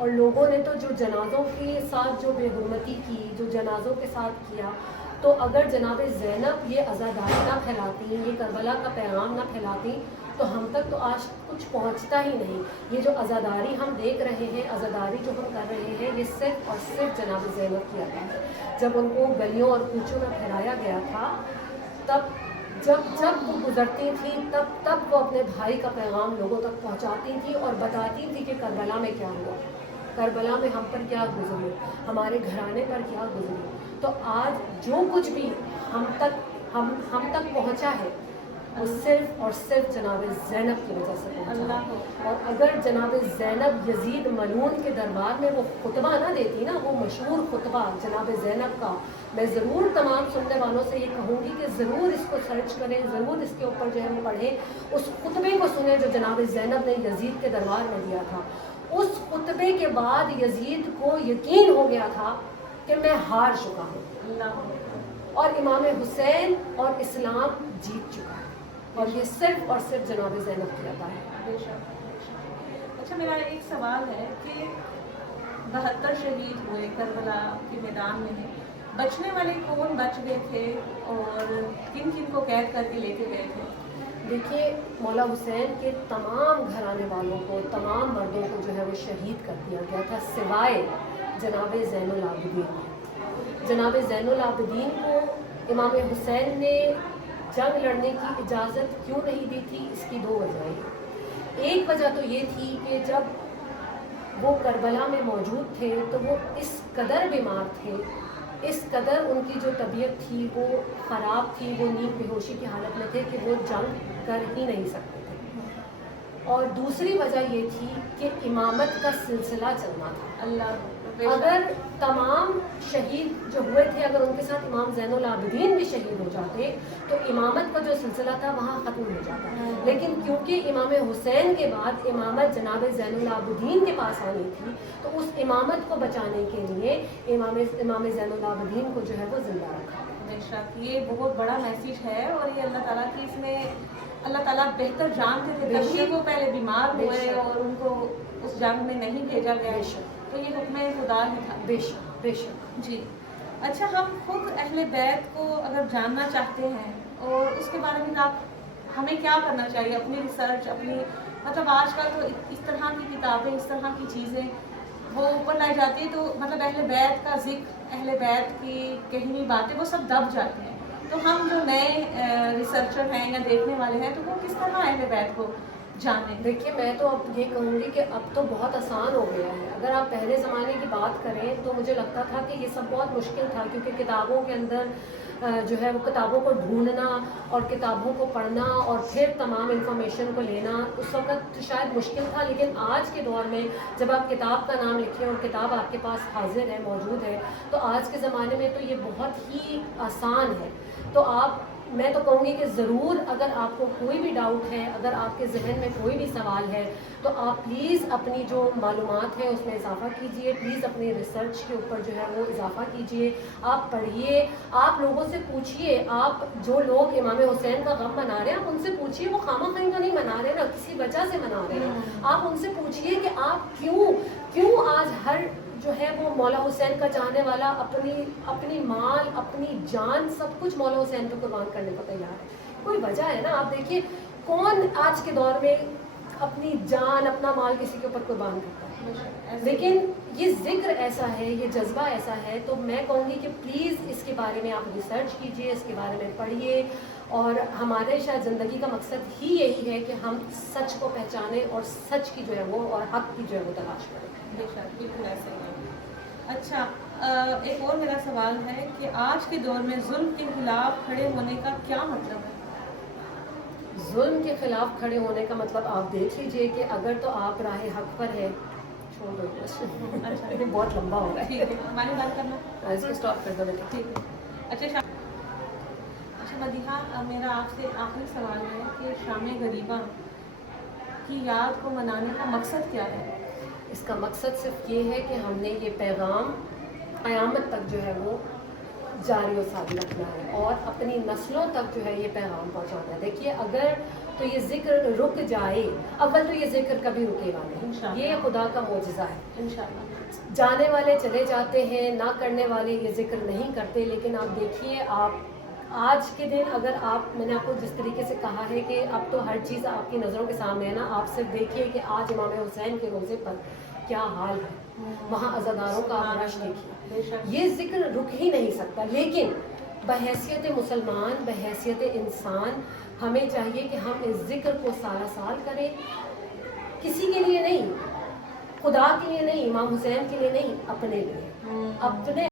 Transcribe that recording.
اور لوگوں نے تو جو جنازوں کے ساتھ جو بے حرمتی کی، جو جنازوں کے ساتھ کیا، تو اگر جناب زینب یہ عزاداری نہ پھیلاتی، یہ کربلا کا پیغام نہ پھیلاتی تو ہم تک تو آج کچھ پہنچتا ہی نہیں. یہ جو عزاداری ہم دیکھ رہے ہیں، عزاداری جو ہم کر رہے ہیں، یہ صرف اور صرف جناب زینب کی عطا ہے. جب ان کو گلیوں اور کوچوں میں پھیلایا گیا تھا، تب جب وہ گزرتی تھی تب وہ اپنے بھائی کا پیغام لوگوں تک پہنچاتی تھی اور بتاتی تھی کہ کربلا میں کیا ہوا، کربلا میں ہم پر کیا گزری، ہمارے گھرانے پر کیا گزری. تو آج جو کچھ بھی ہم تک پہنچا ہے وہ صرف اور صرف جناب زینب کی وجہ سے پہنچا ہے. اور اگر جناب زینب یزید ملعون کے دربار میں وہ خطبہ نہ دیتی نا، وہ مشہور خطبہ جناب زینب کا، میں ضرور تمام سننے والوں سے یہ کہوں گی کہ ضرور اس کو سرچ کریں، ضرور اس کے اوپر جو ہے وہ پڑھیں، اس خطبے کو سنیں جو جناب زینب نے یزید کے دربار میں دیا تھا. اس خطبے کے بعد یزید کو یقین ہو گیا تھا کہ میں ہار چکا ہوں اور امام حسین اور اسلام جیت چکا ہے، اور یہ صرف اور صرف جناب زینب کی عطا ہے. اچھا، میرا ایک سوال ہے کہ 72 شہید ہوئے کربلا کے میدان میں، بچنے والے کون بچ گئے تھے اور کن کن کو قید کر کے لے کے گئے تھے؟ دیکھیے، مولا حسین کے تمام گھرانے والوں کو، تمام مردوں کو جو ہے وہ شہید کر دیا گیا تھا، سوائے جناب زین العابدین. جناب زین العابدین کو امام حسین نے جنگ لڑنے کی اجازت کیوں نہیں دی تھی؟ اس کی 2 وجہیں. ایک وجہ تو یہ تھی کہ جب وہ کربلا میں موجود تھے تو وہ اس قدر بیمار تھے، اس قدر ان کی جو طبیعت تھی وہ خراب تھی، وہ نیند بے ہوشی کی حالت میں تھے کہ وہ جنگ کر ہی نہیں سکتے تھے. اور دوسری وجہ یہ تھی کہ امامت کا سلسلہ چلنا تھا. اللہ، اگر تمام شہید جو ہوئے تھے، اگر ان کے ساتھ امام زین العابدین بھی شہید ہو جاتے تو امامت کا جو سلسلہ تھا وہاں ختم ہو جاتا. لیکن کیونکہ امام حسین کے بعد امامت جناب زین العابدین کے پاس آنی تھی تو اس امامت کو بچانے کے لیے امام زین العابدین کو جو ہے وہ زندہ رکھا. بے شک یہ بہت بڑا میسیج ہے، اور یہ اللہ تعالیٰ کی، اس میں اللہ تعالیٰ بہتر جانتے تھے، تبھی وہ پہلے بیمار ہوئے اور ان کو اس جنگ میں نہیں بھیجا گیا. تو یہ حکم خدا ہی تھا. بے شک، بے شک. جی. اچھا، ہم خود اہل بیت کو اگر جاننا چاہتے ہیں اور اس کے بارے میں ہمیں کیا کرنا چاہیے؟ اپنی ریسرچ، اپنی مطلب آج کل تو اس طرح کی کتابیں، اس طرح کی چیزیں وہ اوپر لائی جاتی ہے، تو مطلب اہل بیت کا ذکر، اہل بیت کی کہی ہوئی باتیں وہ سب دب جاتی ہیں. تو ہم جو نئے ریسرچر ہیں یا دیکھنے والے ہیں تو وہ کس طرح اہل بیت کو جانیں؟ دیکھیے، میں تو اب یہ کہوں گی کہ اب تو بہت آسان ہو گیا ہے. اگر آپ پہلے زمانے کی بات کریں تو مجھے لگتا تھا کہ یہ سب بہت مشکل تھا، کیونکہ کتابوں کے اندر جو ہے وہ کتابوں کو ڈھونڈنا اور کتابوں کو پڑھنا اور پھر تمام انفارمیشن کو لینا اس وقت شاید مشکل تھا. لیکن آج کے دور میں جب آپ کتاب کا نام لکھیں اور کتاب آپ کے پاس حاضر ہے، موجود ہے، تو آج کے زمانے میں تو یہ بہت ہی آسان ہے. تو میں تو کہوں گی کہ ضرور اگر آپ کو کوئی بھی ڈاؤٹ ہے، اگر آپ کے ذہن میں کوئی بھی سوال ہے تو آپ پلیز اپنی جو معلومات ہیں اس میں اضافہ کیجئے، پلیز اپنی ریسرچ کے اوپر جو ہے وہ اضافہ کیجئے. آپ پڑھیے، آپ لوگوں سے پوچھیے. آپ جو لوگ امام حسین کا غم منا رہے ہیں آپ ان سے پوچھیے، وہ خامہ خواہ تو نہیں منا رہے نا، کسی وجہ سے منا رہے ہیں. آپ ان سے پوچھیے کہ آپ کیوں آج ہر جو ہے وہ مولا حسین کا چاہنے والا اپنی مال، اپنی جان، سب کچھ مولا حسین کو قربان کرنے کو تیار ہے. کوئی وجہ ہے نا. آپ دیکھیے کون آج کے دور میں اپنی جان، اپنا مال کسی کے اوپر قربان کرتا ہے؟ لیکن یہ ذکر ایسا ہے، یہ جذبہ ایسا ہے. تو میں کہوں گی کہ پلیز اس کے بارے میں آپ ریسرچ کیجئے، اس کے بارے میں پڑھیے. اور ہمارے شاید زندگی کا مقصد ہی یہی ہے کہ ہم سچ کو پہچانیں اور سچ کی جو ہے وہ اور حق کی جو ہے وہ تلاش کریں. بے شک، بالکل ایسا ہی ہے. اچھا، ایک اور میرا سوال ہے کہ آج کے دور میں ظلم کے خلاف کھڑے ہونے کا کیا مطلب ہے؟ ظلم کے خلاف کھڑے ہونے کا مطلب آپ دیکھ لیجئے کہ اگر تو آپ راہ حق پر ہے، چھوڑ دو اچھا، بہت لمبا ہو رہا ہے. ٹھیک ہے، ہماری بات کرنا، اس کو اسٹاپ کر دو بیٹا. ٹھیک ہے. اچھا مدیحہ، میرا آپ سے آخری سوال ہے کہ شام غریبہ کی یاد کو منانے کا مقصد کیا ہے؟ اس کا مقصد صرف یہ ہے کہ ہم نے یہ پیغام قیامت تک جو ہے وہ جاری و ساری رکھنا ہے اور اپنی نسلوں تک جو ہے یہ پیغام پہنچانا ہے. دیکھیے اگر تو یہ ذکر رک جائے، اول تو یہ ذکر کبھی رکے گا نہیں، انشاءاللہ. یہ خدا کا معجزہ ہے. انشاءاللہ. جانے والے چلے جاتے ہیں، نہ کرنے والے یہ ذکر نہیں کرتے. لیکن آپ دیکھیے، آپ آج کے دن اگر آپ، میں نے آپ کو جس طریقے سے کہا ہے کہ اب تو ہر چیز آپ کی نظروں کے سامنے ہے نا، آپ صرف دیکھیے کہ آج امام حسین کے روزے پر کیا حال ہے، وہاں عزاداروں کا آپ رش دیکھیے. یہ ذکر رک ہی نہیں سکتا. لیکن بحیثیت مسلمان، بحیثیت انسان، ہمیں چاہیے کہ ہم اس ذکر کو سالہ سال کریں، کسی کے لیے نہیں، خدا کے لیے نہیں، امام حسین کے لیے نہیں، اپنے لیے، اپنے